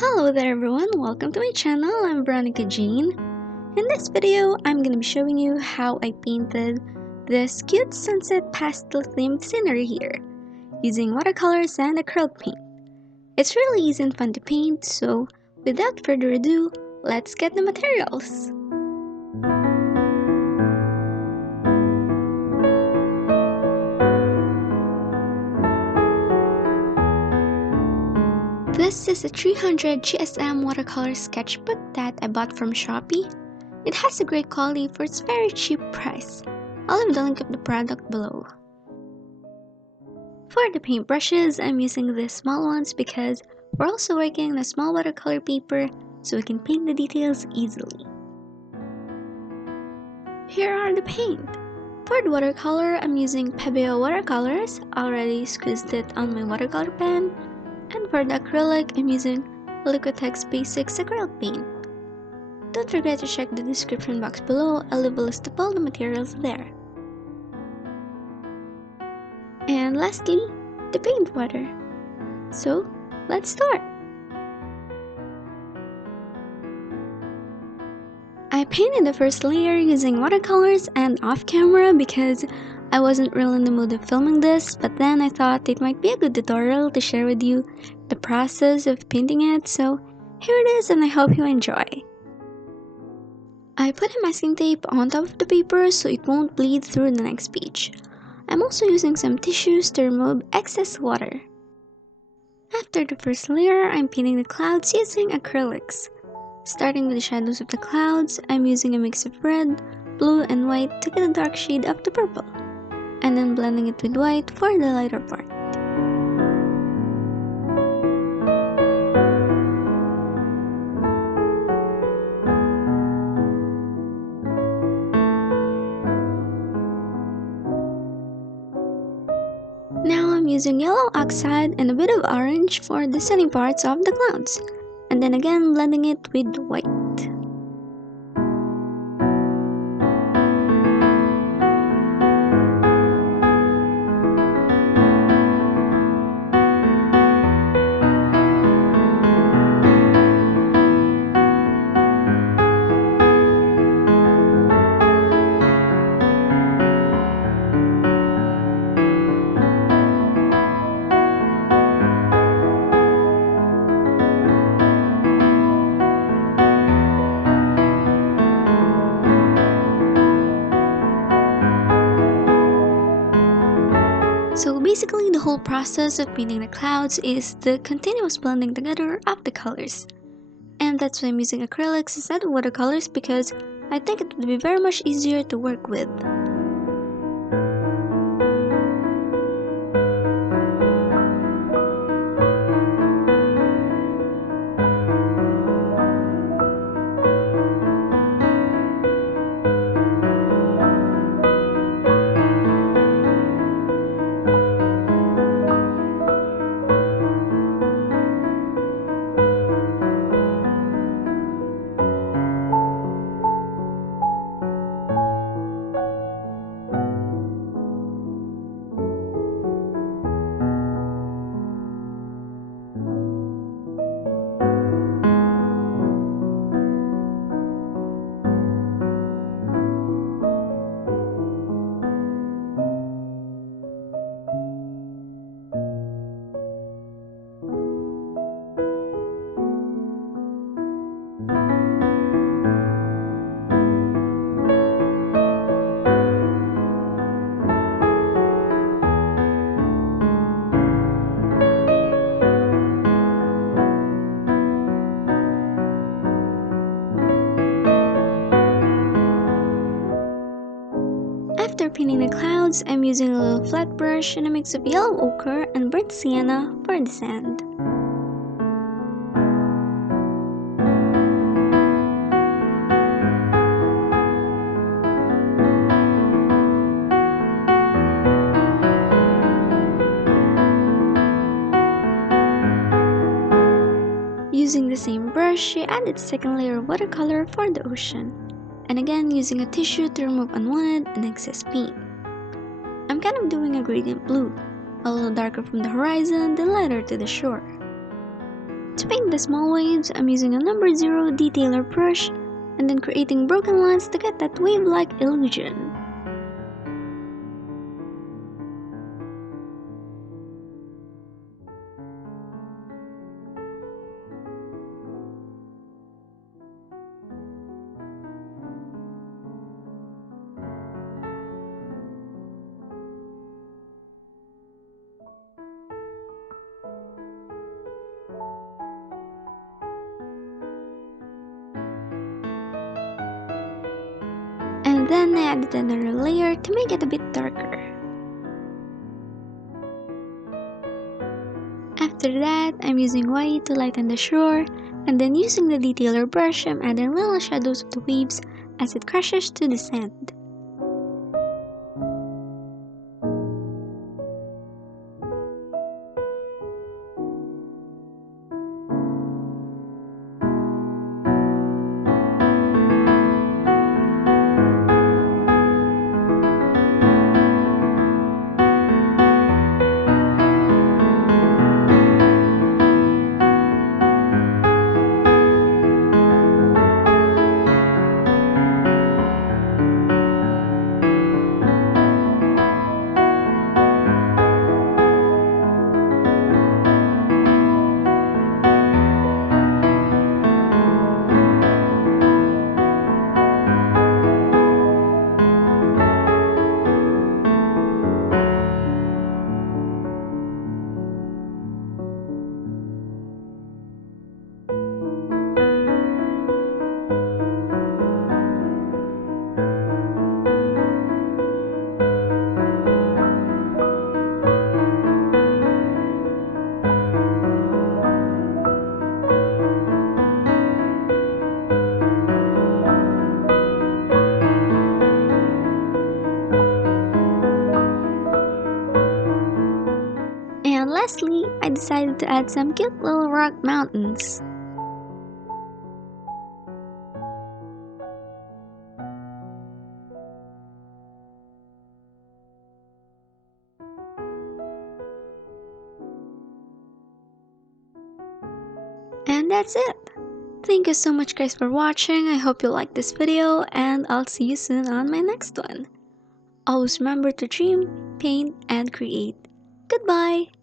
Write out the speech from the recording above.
Hello there everyone, welcome to my channel. I'm Veronica Jean. In this video, I'm gonna be showing you how I painted this cute sunset pastel themed scenery here using watercolors and acrylic paint. It's really easy and fun to paint, so without further ado, let's get the materials. This is a 300 GSM watercolor sketchbook that I bought from Shopee. It has a great quality for its very cheap price. I'll leave the link of the product below. For the paintbrushes, I'm using these small ones because we're also working on a small watercolor paper so we can paint the details easily. Here are the paint. For the watercolor, I'm using Pebeo watercolors. I already squeezed it on my watercolor pen. And for the acrylic, I'm using Liquitex Basics Acrylic paint. Don't forget to check the description box below, I'll leave a list of all the materials there. And lastly, the paint water. So, let's start! I painted the first layer using watercolors and off camera because I wasn't really in the mood of filming this, but then I thought it might be a good tutorial to share with you the process of painting it, so here it is and I hope you enjoy. I put a masking tape on top of the paper so it won't bleed through the next page. I'm also using some tissues to remove excess water. After the first layer, I'm painting the clouds using acrylics. Starting with the shadows of the clouds, I'm using a mix of red, blue, and white to get a dark shade of the purple, and then blending it with white for the lighter part. Now I'm using yellow oxide and a bit of orange for the sunny parts of the clouds, and then again blending it with white. So basically the whole process of painting the clouds is the continuous blending together of the colors. And that's why I'm using acrylics instead of watercolors because I think it would be very much easier to work with. After painting the clouds, I'm using a little flat brush and a mix of yellow ochre and burnt sienna for the sand. Using the same brush, I added the second layer of watercolor for the ocean, and again using a tissue to remove unwanted and excess paint. I'm kind of doing a gradient blue, a little darker from the horizon, then lighter to the shore. To paint the small waves, I'm using a number 0 detailer brush and then creating broken lines to get that wave-like illusion. And then I added another layer to make it a bit darker. After that, I'm using white to lighten the shore, and then using the detailer brush, I'm adding little shadows of the waves as it crashes to the sand. And lastly, I decided to add some cute little rock mountains. And that's it! Thank you so much guys for watching. I hope you liked this video and I'll see you soon on my next one. Always remember to dream, paint, and create. Goodbye!